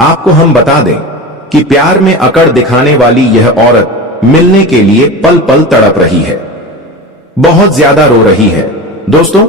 आपको हम बता दें कि प्यार में अकड़ दिखाने वाली यह औरत मिलने के लिए पल पल तड़प रही है, बहुत ज्यादा रो रही है। दोस्तों,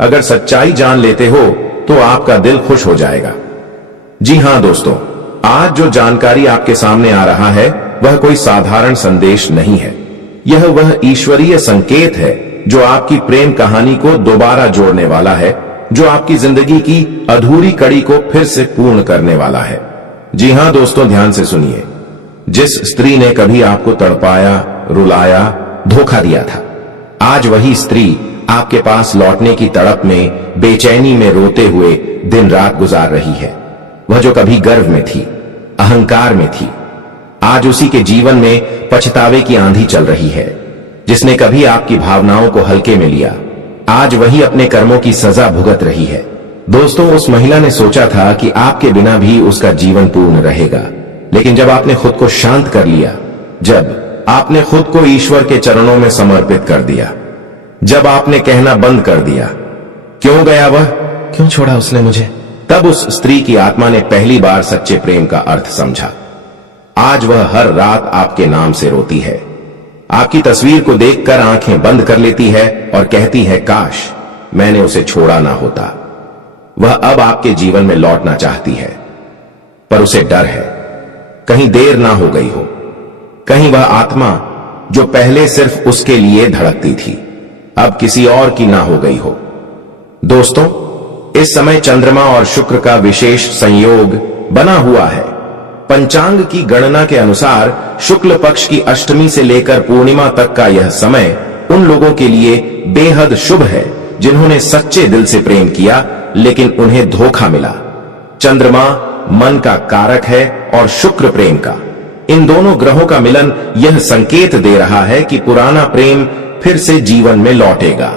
अगर सच्चाई जान लेते हो तो आपका दिल खुश हो जाएगा। जी हां दोस्तों, आज जो जानकारी आपके सामने आ रहा है वह कोई साधारण संदेश नहीं है। यह वह ईश्वरीय संकेत है जो आपकी प्रेम कहानी को दोबारा जोड़ने वाला है, जो आपकी जिंदगी की अधूरी कड़ी को फिर से पूर्ण करने वाला है। जी हां दोस्तों, ध्यान से सुनिए। जिस स्त्री ने कभी आपको तड़पाया, रुलाया, धोखा दिया था, आज वही स्त्री आपके पास लौटने की तड़प में, बेचैनी में रोते हुए दिन रात गुजार रही है। वह जो कभी गर्व में थी, अहंकार में थी, आज उसी के जीवन में पछतावे की आंधी चल रही है। जिसने कभी आपकी भावनाओं को हल्के में लिया, आज वही अपने कर्मों की सजा भुगत रही है। दोस्तों, उस महिला ने सोचा था कि आपके बिना भी उसका जीवन पूर्ण रहेगा, लेकिन जब आपने खुद को शांत कर लिया, जब आपने खुद को ईश्वर के चरणों में समर्पित कर दिया, जब आपने कहना बंद कर दिया, क्यों गया वह, क्यों छोड़ा उसने मुझे, तब उस स्त्री की आत्मा ने पहली बार सच्चे प्रेम का अर्थ समझा। आज वह हर रात आपके नाम से रोती है, आपकी तस्वीर को देखकर आंखें बंद कर लेती है और कहती है, काश मैंने उसे छोड़ा ना होता। वह अब आपके जीवन में लौटना चाहती है, पर उसे डर है कहीं देर ना हो गई हो, कहीं वह आत्मा जो पहले सिर्फ उसके लिए धड़कती थी अब किसी और की ना हो गई हो। दोस्तों, इस समय चंद्रमा और शुक्र का विशेष संयोग बना हुआ है। पंचांग की गणना के अनुसार शुक्ल पक्ष की अष्टमी से लेकर पूर्णिमा तक का यह समय उन लोगों के लिए बेहद शुभ है जिन्होंने सच्चे दिल से प्रेम किया लेकिन उन्हें धोखा मिला। चंद्रमा मन का कारक है और शुक्र प्रेम का। इन दोनों ग्रहों का मिलन यह संकेत दे रहा है कि पुराना प्रेम फिर से जीवन में लौटेगा।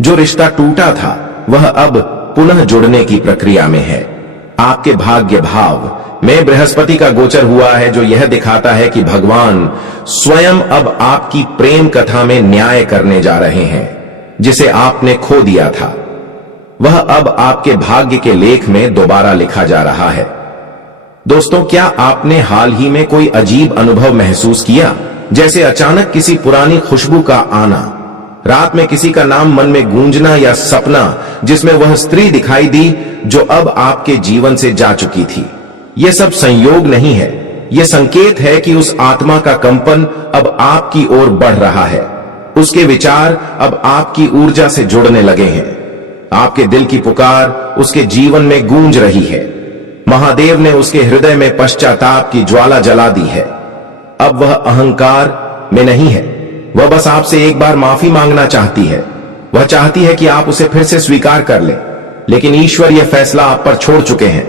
जो रिश्ता टूटा था वह अब पुनः जुड़ने की प्रक्रिया में है। आपके भाग्य भाव में बृहस्पति का गोचर हुआ है, जो यह दिखाता है कि भगवान स्वयं अब आपकी प्रेम कथा में न्याय करने जा रहे हैं। जिसे आपने खो दिया था वह अब आपके भाग्य के लेख में दोबारा लिखा जा रहा है। दोस्तों, क्या आपने हाल ही में कोई अजीब अनुभव महसूस किया, जैसे अचानक किसी पुरानी खुशबू का आना, रात में किसी का नाम मन में गूंजना, या सपना जिसमें वह स्त्री दिखाई दी जो अब आपके जीवन से जा चुकी थी? यह सब संयोग नहीं है, यह संकेत है कि उस आत्मा का कंपन अब आपकी ओर बढ़ रहा है। उसके विचार अब आपकी ऊर्जा से जुड़ने लगे हैं। आपके दिल की पुकार उसके जीवन में गूंज रही है। महादेव ने उसके हृदय में पश्चाताप की ज्वाला जला दी है। अब वह अहंकार में नहीं है, वह बस आपसे एक बार माफी मांगना चाहती है। वह चाहती है कि आप उसे फिर से स्वीकार कर लें, लेकिन ईश्वर यह फैसला आप पर छोड़ चुके हैं।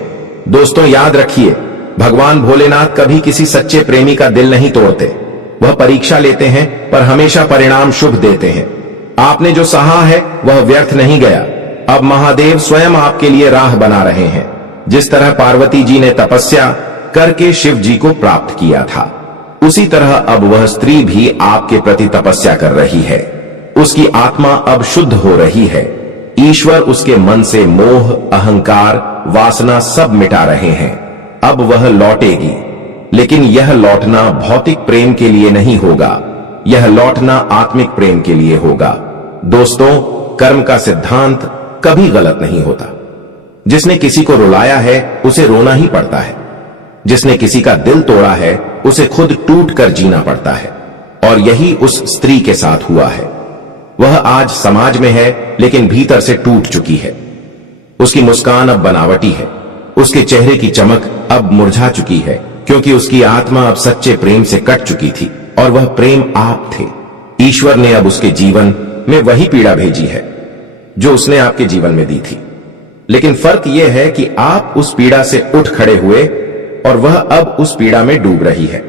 दोस्तों, याद रखिए, भगवान भोलेनाथ कभी किसी सच्चे प्रेमी का दिल नहीं तोड़ते। वह परीक्षा लेते हैं पर हमेशा परिणाम शुभ देते हैं। आपने जो सहा है वह व्यर्थ नहीं गया। अब महादेव स्वयं आपके लिए राह बना रहे हैं। जिस तरह पार्वती जी ने तपस्या करके शिव जी को प्राप्त किया था, उसी तरह अब वह स्त्री भी आपके प्रति तपस्या कर रही है। उसकी आत्मा अब शुद्ध हो रही है। ईश्वर उसके मन से मोह, अहंकार, वासना सब मिटा रहे हैं। अब वह लौटेगी, लेकिन यह लौटना भौतिक प्रेम के लिए नहीं होगा, यह लौटना आत्मिक प्रेम के लिए होगा। दोस्तों, कर्म का सिद्धांत कभी गलत नहीं होता। जिसने किसी को रुलाया है उसे रोना ही पड़ता है। जिसने किसी का दिल तोड़ा है उसे खुद टूट कर जीना पड़ता है, और यही उस स्त्री के साथ हुआ है। वह आज समाज में है लेकिन भीतर से टूट चुकी है। उसकी मुस्कान अब बनावटी है, उसके चेहरे की चमक अब मुरझा चुकी है, क्योंकि उसकी आत्मा अब सच्चे प्रेम से कट चुकी थी, और वह प्रेम आप थे। ईश्वर ने अब उसके जीवन में वही पीड़ा भेजी है जो उसने आपके जीवन में दी थी, लेकिन फर्क यह है कि आप उस पीड़ा से उठ खड़े हुए और वह अब उस पीड़ा में डूब रही है।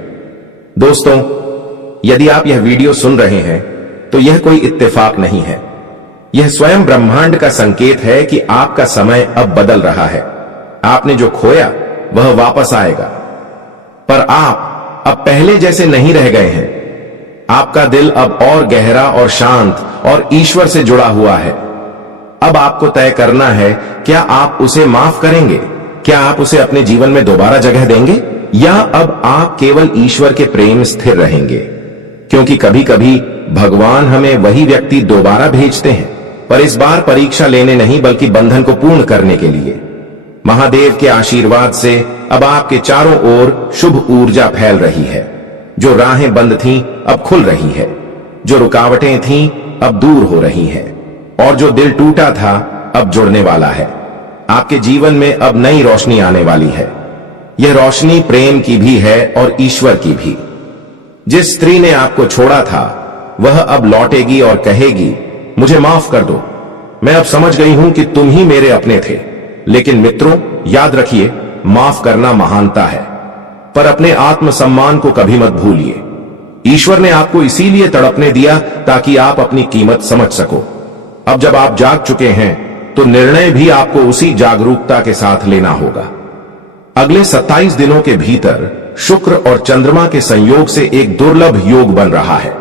दोस्तों, यदि आप यह वीडियो सुन रहे हैं तो यह कोई इत्तेफाक नहीं है, यह स्वयं ब्रह्मांड का संकेत है कि आपका समय अब बदल रहा है। आपने जो खोया वह वापस आएगा, पर आप अब पहले जैसे नहीं रह गए हैं। आपका दिल अब और गहरा और शांत और ईश्वर से जुड़ा हुआ है। अब आपको तय करना है, क्या आप उसे माफ करेंगे, क्या आप उसे अपने जीवन में दोबारा जगह देंगे, या अब आप केवल ईश्वर के प्रेम स्थिर रहेंगे? क्योंकि कभी कभी भगवान हमें वही व्यक्ति दोबारा भेजते हैं, पर इस बार परीक्षा लेने नहीं बल्कि बंधन को पूर्ण करने के लिए। महादेव के आशीर्वाद से अब आपके चारों ओर शुभ ऊर्जा फैल रही है। जो राहें बंद थीं अब खुल रही है, जो रुकावटें थीं अब दूर हो रही हैं, और जो दिल टूटा था अब जुड़ने वाला है। आपके जीवन में अब नई रोशनी आने वाली है। यह रोशनी प्रेम की भी है और ईश्वर की भी। जिस स्त्री ने आपको छोड़ा था वह अब लौटेगी और कहेगी, मुझे माफ कर दो, मैं अब समझ गई हूं कि तुम ही मेरे अपने थे। लेकिन मित्रों, याद रखिए, माफ करना महानता है, पर अपने आत्मसम्मान को कभी मत भूलिए। ईश्वर ने आपको इसीलिए तड़पने दिया ताकि आप अपनी कीमत समझ सको। अब जब आप जाग चुके हैं तो निर्णय भी आपको उसी जागरूकता के साथ लेना होगा। अगले 27 दिनों के भीतर शुक्र और चंद्रमा के संयोग से एक दुर्लभ योग बन रहा है।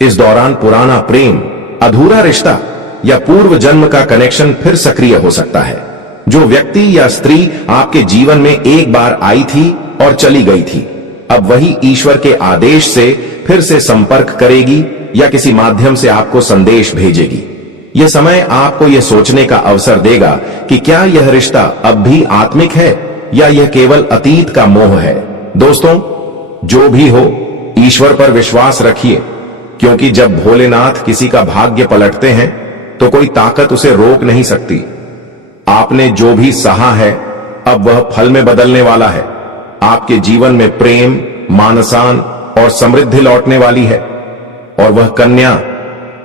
इस दौरान पुराना प्रेम, अधूरा रिश्ता या पूर्व जन्म का कनेक्शन फिर सक्रिय हो सकता है। जो व्यक्ति या स्त्री आपके जीवन में एक बार आई थी और चली गई थी, अब वही ईश्वर के आदेश से फिर से संपर्क करेगी या किसी माध्यम से आपको संदेश भेजेगी। यह समय आपको यह सोचने का अवसर देगा कि क्या यह रिश्ता अब भी आत्मिक है या यह केवल अतीत का मोह है। दोस्तों, जो भी हो, ईश्वर पर विश्वास रखिए, क्योंकि जब भोलेनाथ किसी का भाग्य पलटते हैं तो कोई ताकत उसे रोक नहीं सकती। आपने जो भी सहा है अब वह फल में बदलने वाला है। आपके जीवन में प्रेम, मानसान और समृद्धि लौटने वाली है, और वह कन्या,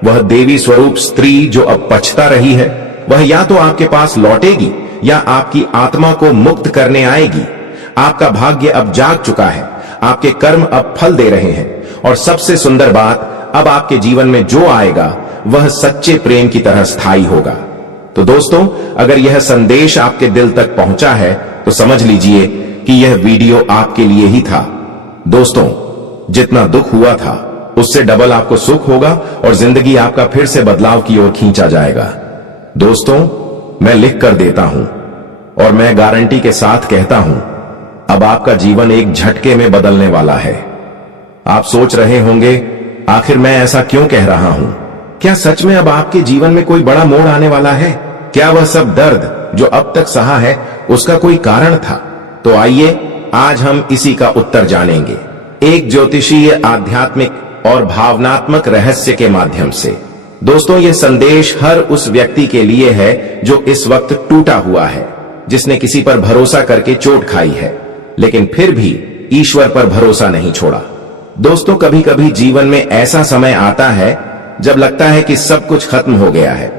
वह देवी स्वरूप स्त्री जो अब पछता रही है, वह या तो आपके पास लौटेगी या आपकी आत्मा को मुक्त करने आएगी। आपका भाग्य अब जाग चुका है, आपके कर्म अब फल दे रहे हैं, और सबसे सुंदर बात, अब आपके जीवन में जो आएगा वह सच्चे प्रेम की तरह स्थायी होगा। तो दोस्तों, अगर यह संदेश आपके दिल तक पहुंचा है तो समझ लीजिए कि यह वीडियो आपके लिए ही था। दोस्तों, जितना दुख हुआ था उससे डबल आपको सुख होगा और जिंदगी आपका फिर से बदलाव की ओर खींचा जाएगा। दोस्तों, मैं लिख कर देता हूं और मैं गारंटी के साथ कहता हूं, अब आपका जीवन एक झटके में बदलने वाला है। आप सोच रहे होंगे, आखिर मैं ऐसा क्यों कह रहा हूं? क्या सच में अब आपके जीवन में कोई बड़ा मोड़ आने वाला है? क्या वह सब दर्द जो अब तक सहा है उसका कोई कारण था? तो आइए आज हम इसी का उत्तर जानेंगे, एक ज्योतिषीय, आध्यात्मिक और भावनात्मक रहस्य के माध्यम से। दोस्तों, यह संदेश हर उस व्यक्ति के लिए है जो इस वक्त टूटा हुआ है, जिसने किसी पर भरोसा करके चोट खाई है, लेकिन फिर भी ईश्वर पर भरोसा नहीं छोड़ा। दोस्तों, कभी कभी जीवन में ऐसा समय आता है जब लगता है कि सब कुछ खत्म हो गया है।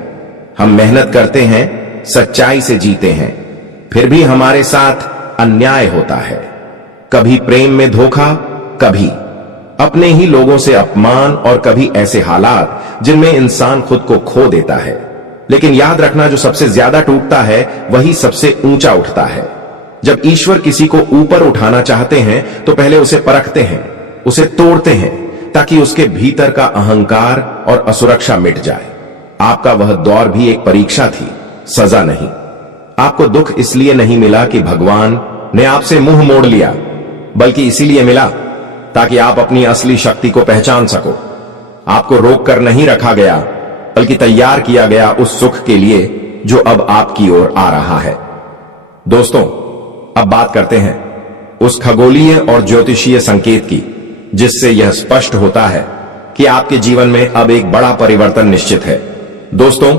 हम मेहनत करते हैं, सच्चाई से जीते हैं, फिर भी हमारे साथ अन्याय होता है। कभी प्रेम में धोखा, कभी अपने ही लोगों से अपमान, और कभी ऐसे हालात जिनमें इंसान खुद को खो देता है। लेकिन याद रखना, जो सबसे ज्यादा टूटता है वही सबसे ऊंचा उठता है। जब ईश्वर किसी को ऊपर उठाना चाहते हैं तो पहले उसे परखते हैं, उसे तोड़ते हैं, ताकि उसके भीतर का अहंकार और असुरक्षा मिट जाए। आपका वह दौर भी एक परीक्षा थी, सजा नहीं। आपको दुख इसलिए नहीं मिला कि भगवान ने आपसे मुंह मोड़ लिया, बल्कि इसीलिए मिला ताकि आप अपनी असली शक्ति को पहचान सको। आपको रोक कर नहीं रखा गया, बल्कि तैयार किया गया उस सुख के लिए जो अब आपकी ओर आ रहा है। दोस्तों, अब बात करते हैं उस खगोलीय और ज्योतिषीय संकेत की, जिससे यह स्पष्ट होता है कि आपके जीवन में अब एक बड़ा परिवर्तन निश्चित है। दोस्तों,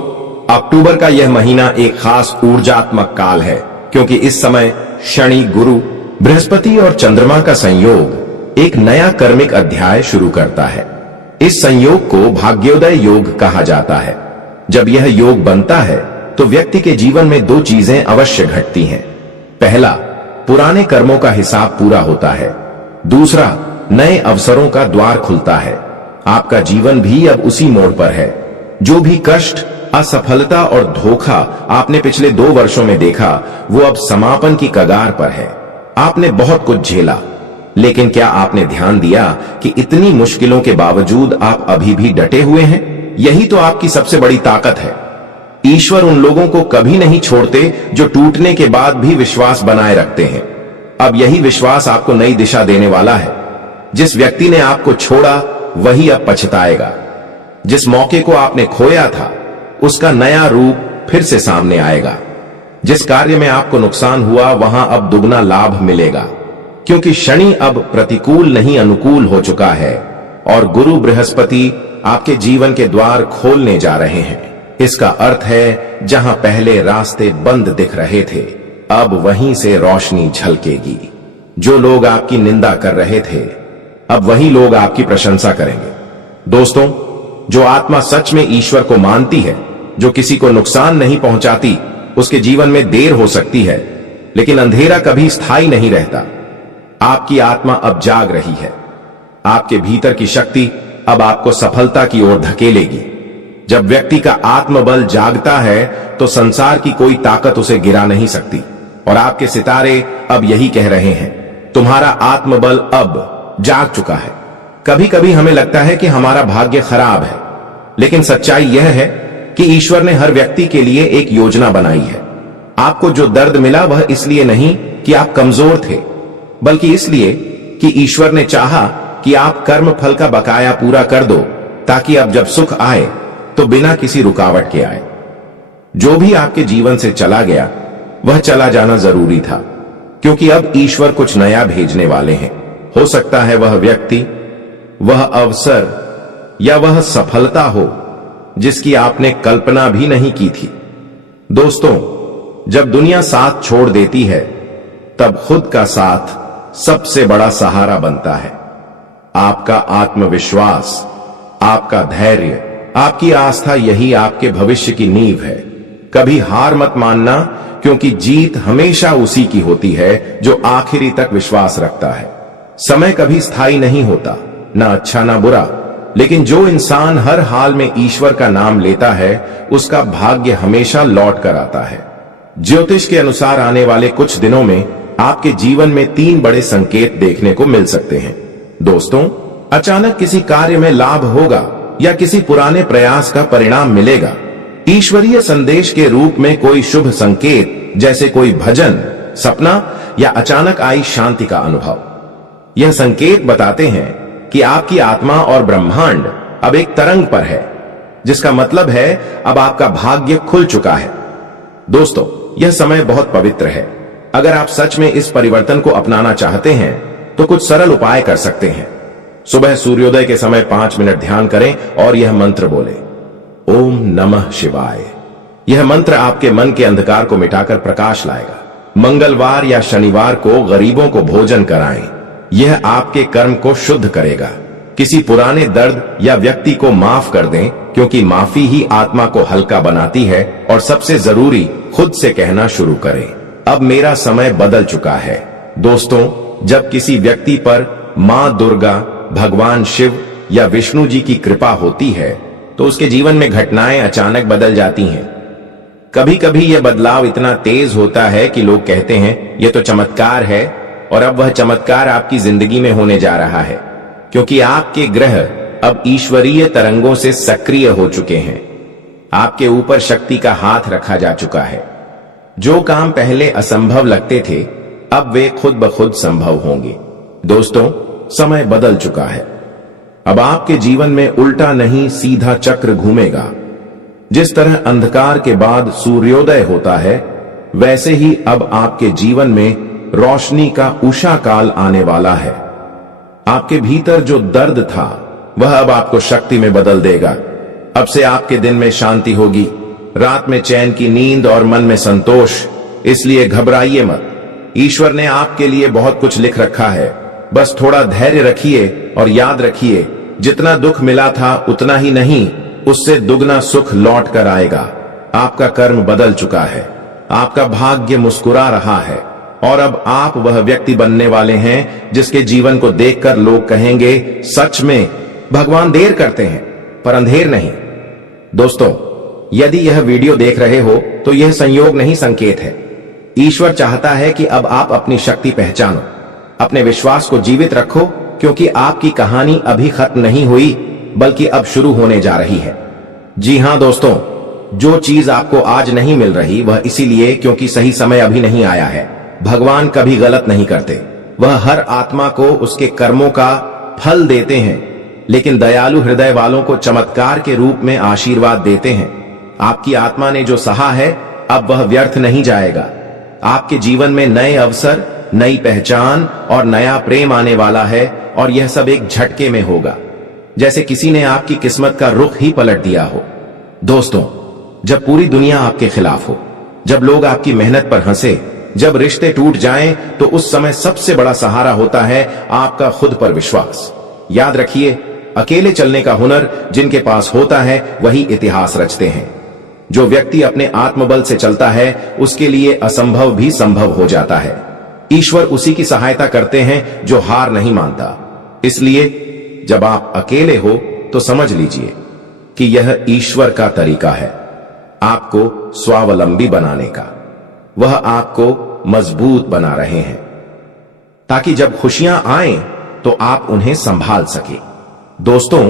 अक्टूबर का यह महीना एक खास ऊर्जात्मक काल है, क्योंकि इस समय शनि, गुरु, बृहस्पति और चंद्रमा का संयोग एक नया कर्मिक अध्याय शुरू करता है। इस संयोग को भाग्योदय योग कहा जाता है। जब यह योग बनता है तो व्यक्ति के जीवन में दो चीजें अवश्य घटती हैं। पहला, पुराने कर्मों का हिसाब पूरा होता है। दूसरा, नए अवसरों का द्वार खुलता है। आपका जीवन भी अब उसी मोड़ पर है। जो भी कष्ट, असफलता और धोखा आपने पिछले 2 वर्षों में देखा, वो अब समापन की कगार पर है। आपने बहुत कुछ झेला, लेकिन क्या आपने ध्यान दिया कि इतनी मुश्किलों के बावजूद आप अभी भी डटे हुए हैं? यही तो आपकी सबसे बड़ी ताकत है। ईश्वर उन लोगों को कभी नहीं छोड़ते जो टूटने के बाद भी विश्वास बनाए रखते हैं। अब यही विश्वास आपको नई दिशा देने वाला है। जिस व्यक्ति ने आपको छोड़ा वही अब पछताएगा। जिस मौके को आपने खोया था उसका नया रूप फिर से सामने आएगा। जिस कार्य में आपको नुकसान हुआ वहां अब दुगना लाभ मिलेगा, क्योंकि शनि अब प्रतिकूल नहीं अनुकूल हो चुका है और गुरु बृहस्पति आपके जीवन के द्वार खोलने जा रहे हैं। इसका अर्थ है जहां पहले रास्ते बंद दिख रहे थे अब वहीं से रोशनी झलकेगी। जो लोग आपकी निंदा कर रहे थे अब वही लोग आपकी प्रशंसा करेंगे। दोस्तों, जो आत्मा सच में ईश्वर को मानती है, जो किसी को नुकसान नहीं पहुंचाती, उसके जीवन में देर हो सकती है लेकिन अंधेरा कभी स्थायी नहीं रहता। आपकी आत्मा अब जाग रही है। आपके भीतर की शक्ति अब आपको सफलता की ओर धकेलेगी। जब व्यक्ति का आत्मबल जागता है तो संसार की कोई ताकत उसे गिरा नहीं सकती। और आपके सितारे अब यही कह रहे हैं, तुम्हारा आत्मबल अब जाग चुका है। कभी कभी हमें लगता है कि हमारा भाग्य खराब है, लेकिन सच्चाई यह है कि ईश्वर ने हर व्यक्ति के लिए एक योजना बनाई है। आपको जो दर्द मिला वह इसलिए नहीं कि आप कमजोर थे, बल्कि इसलिए कि ईश्वर ने चाहा कि आप कर्म फल का बकाया पूरा कर दो, ताकि अब जब सुख आए तो बिना किसी रुकावट के आए। जो भी आपके जीवन से चला गया वह चला जाना जरूरी था, क्योंकि अब ईश्वर कुछ नया भेजने वाले हैं। हो सकता है वह व्यक्ति, वह अवसर या वह सफलता हो जिसकी आपने कल्पना भी नहीं की थी। दोस्तों, जब दुनिया साथ छोड़ देती है तब खुद का साथ सबसे बड़ा सहारा बनता है। आपका आत्मविश्वास, आपका धैर्य, आपकी आस्था, यही आपके भविष्य की नींव है। कभी हार मत मानना, क्योंकि जीत हमेशा उसी की होती है जो आखिरी तक विश्वास रखता है। समय कभी स्थायी नहीं होता, ना अच्छा ना बुरा, लेकिन जो इंसान हर हाल में ईश्वर का नाम लेता है उसका भाग्य हमेशा लौट कर आता है। ज्योतिष के अनुसार आने वाले कुछ दिनों में आपके जीवन में 3 बड़े संकेत देखने को मिल सकते हैं। दोस्तों, अचानक किसी कार्य में लाभ होगा या किसी पुराने प्रयास का परिणाम मिलेगा। ईश्वरीय संदेश के रूप में कोई शुभ संकेत, जैसे कोई भजन, सपना या अचानक आई शांति का अनुभव। यह संकेत बताते हैं कि आपकी आत्मा और ब्रह्मांड अब एक तरंग पर है, जिसका मतलब है अब आपका भाग्य खुल चुका है। दोस्तों, यह समय बहुत पवित्र है। अगर आप सच में इस परिवर्तन को अपनाना चाहते हैं तो कुछ सरल उपाय कर सकते हैं। सुबह सूर्योदय के समय 5 मिनट ध्यान करें और यह मंत्र बोले, ओम नमः शिवाय। यह मंत्र आपके मन के अंधकार को मिटाकर प्रकाश लाएगा। मंगलवार या शनिवार को गरीबों को भोजन कराएं। यह आपके कर्म को शुद्ध करेगा। किसी पुराने दर्द या व्यक्ति को माफ कर दें, क्योंकि माफी ही आत्मा को हल्का बनाती है। और सबसे जरूरी, खुद से कहना शुरू करें, अब मेरा समय बदल चुका है। दोस्तों, जब किसी व्यक्ति पर मां दुर्गा, भगवान शिव या विष्णु जी की कृपा होती है तो उसके जीवन में घटनाएं अचानक बदल जाती हैं। कभी कभी यह बदलाव इतना तेज होता है कि लोग कहते हैं यह तो चमत्कार है, और अब वह चमत्कार आपकी जिंदगी में होने जा रहा है, क्योंकि आपके ग्रह अब ईश्वरीय तरंगों से सक्रिय हो चुके हैं। आपके ऊपर शक्ति का हाथ रखा जा चुका है। जो काम पहले असंभव लगते थे अब वे खुद ब खुद संभव होंगे। दोस्तों, समय बदल चुका है। अब आपके जीवन में उल्टा नहीं सीधा चक्र घूमेगा। जिस तरह अंधकार के बाद सूर्योदय होता है, वैसे ही अब आपके जीवन में रोशनी का उषा काल आने वाला है। आपके भीतर जो दर्द था वह अब आपको शक्ति में बदल देगा। अब से आपके दिन में शांति होगी, रात में चैन की नींद और मन में संतोष। इसलिए घबराइए मत। ईश्वर ने आपके लिए बहुत कुछ लिख रखा है। बस थोड़ा धैर्य रखिए और याद रखिए, जितना दुख मिला था उतना ही नहीं, उससे दुगना सुख लौट कर आएगा। आपका कर्म बदल चुका है, आपका भाग्य मुस्कुरा रहा है, और अब आप वह व्यक्ति बनने वाले हैं जिसके जीवन को देखकर लोग कहेंगे, सच में भगवान देर करते हैं पर अंधेर नहीं। दोस्तों, यदि यह वीडियो देख रहे हो तो यह संयोग नहीं, संकेत है। ईश्वर चाहता है कि अब आप अपनी शक्ति पहचानो, अपने विश्वास को जीवित रखो, क्योंकि आपकी कहानी अभी खत्म नहीं हुई बल्कि अब शुरू होने जा रही है। जी हां दोस्तों, जो चीज आपको आज नहीं मिल रही वह इसीलिए क्योंकि सही समय अभी नहीं आया है। भगवान कभी गलत नहीं करते, वह हर आत्मा को उसके कर्मों का फल देते हैं, लेकिन दयालु हृदय वालों को चमत्कार के रूप में आशीर्वाद देते हैं। आपकी आत्मा ने जो सहा है अब वह व्यर्थ नहीं जाएगा। आपके जीवन में नए अवसर, नई पहचान और नया प्रेम आने वाला है, और यह सब एक झटके में होगा, जैसे किसी ने आपकी किस्मत का रुख ही पलट दिया हो। दोस्तों, जब पूरी दुनिया आपके खिलाफ हो, जब लोग आपकी मेहनत पर हंसे, जब रिश्ते टूट जाएं, तो उस समय सबसे बड़ा सहारा होता है आपका खुद पर विश्वास। याद रखिए, अकेले चलने का हुनर जिनके पास होता है वही इतिहास रचते हैं। जो व्यक्ति अपने आत्मबल से चलता है उसके लिए असंभव भी संभव हो जाता है। ईश्वर उसी की सहायता करते हैं जो हार नहीं मानता। इसलिए जब आप अकेले हो तो समझ लीजिए कि यह ईश्वर का तरीका है आपको स्वावलंबी बनाने का। वह आपको मजबूत बना रहे हैं ताकि जब खुशियां आएं तो आप उन्हें संभाल सके। दोस्तों,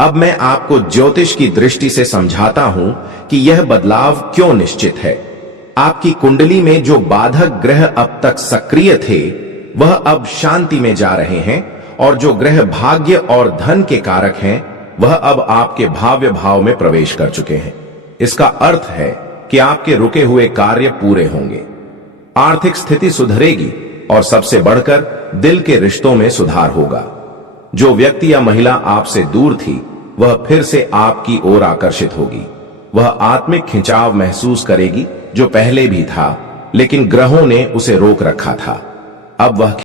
अब मैं आपको ज्योतिष की दृष्टि से समझाता हूं कि यह बदलाव क्यों निश्चित है। आपकी कुंडली में जो बाधक ग्रह अब तक सक्रिय थे वह अब शांति में जा रहे हैं, और जो ग्रह भाग्य और धन के कारक हैं वह अब आपके भाव्य भाव में प्रवेश कर चुके हैं। इसका अर्थ है कि आपके रुके हुए कार्य पूरे होंगे, आर्थिक स्थिति सुधरेगी और सबसे बढ़कर दिल के रिश्तों में सुधार होगा। जो व्यक्ति या महिला आपसे दूर थी वह फिर से आपकी ओर आकर्षित होगी। वह आत्मिक खिंचाव महसूस करेगी जो पहले भी था, लेकिन ग्रहों ने उसे रोक रखा था। अब वह